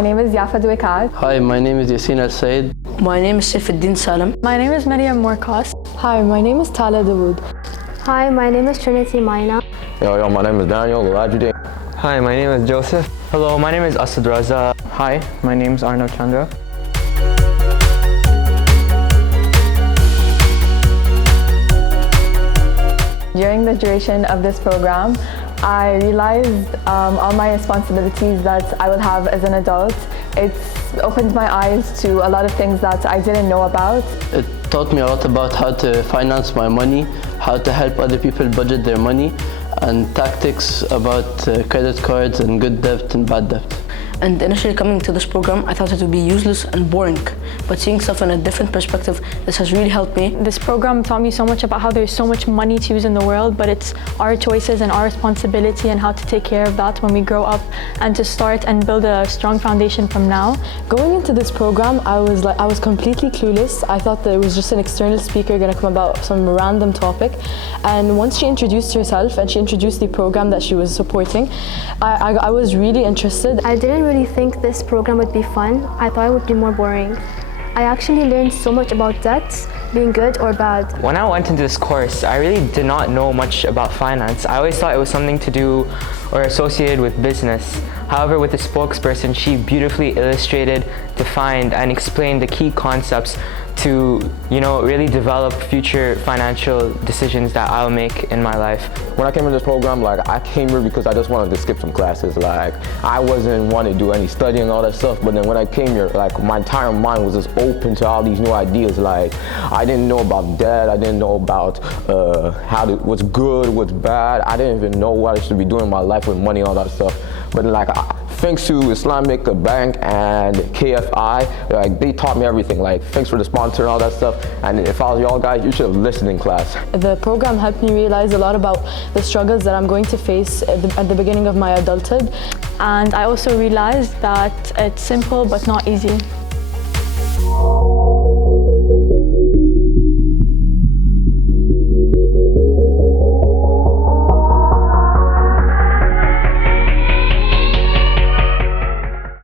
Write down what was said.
My name is Yafa Duikat. Hi, my name is Yasin Al Said. My name is Saifuddin Salam. My name is Maryam Morkas. Hi, my name is Tala Dawood. Hi, my name is Trinity Maina. Yo, my name is Daniel. Glad you did. Hi, my name is Joseph. Hello, my name is Asad Raza. Hi, my name is Arnav Chandra. During the duration of this program, I realized all my responsibilities that I will have as an adult. It's opened my eyes to a lot of things that I didn't know about. It taught me a lot about how to finance my money, how to help other people budget their money, and tactics about credit cards and good debt and bad debt. And initially coming to this program, I thought it would be useless and boring. But seeing stuff in a different perspective, this has really helped me. This program taught me so much about how there's so much money to use in the world, but it's our choices and our responsibility and how to take care of that when we grow up and to start and build a strong foundation from now. Going into this program, I was completely clueless. I thought that it was just an external speaker going to come about some random topic. And once she introduced herself and she introduced the program that she was supporting, I was really interested. I didn't really think this program would be fun. I thought it would be more boring. I actually learned so much about debts, being good or bad. When I went into this course, I really did not know much about finance. I always thought it was something to do or associated with business. However, with the spokesperson, she beautifully illustrated, defined, and explained the key concepts to, really develop future financial decisions that I'll make in my life. When I came in this program, I came here because I just wanted to skip some classes. I wasn't wanting to do any studying and all that stuff, but then when I came here, my entire mind was just open to all these new ideas. I didn't know about debt, I didn't know about what's good, what's bad. I didn't even know what I should be doing in my life with money and all that stuff. But thanks to Islamic Bank and KFI, they taught me everything. Thanks for the sponsor and all that stuff. And if I was y'all guys, you should have listened in class. The program helped me realize a lot about the struggles that I'm going to face at the beginning of my adulthood. And I also realized that it's simple but not easy.